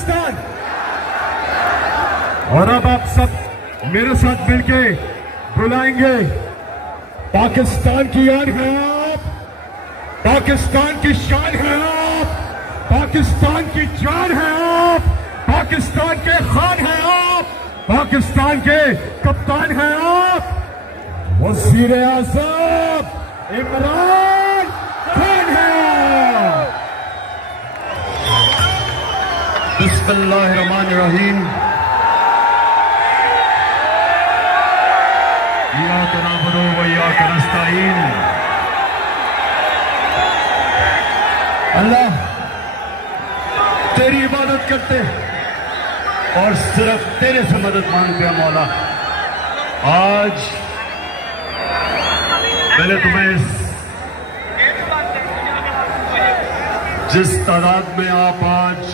पाकिस्तान। और अब आप सब मेरे साथ मिलके बुलाएंगे, पाकिस्तान की आन है आप, पाकिस्तान की शान है आप, पाकिस्तान की जान है आप, पाकिस्तान के खान है आप, पाकिस्तान के कप्तान है आप, वज़ीर आज़म इमरान खान है। बिस्मिल्लाहिर्रहमानिर्रहीम। इय्याका नअबुदु व इय्याका नस्तईन। अल्लाह तेरी इबादत करते और सिर्फ तेरे से मदद मांगते हैं मौला। आज पहले तुम्हें जिस तादाद में आप आज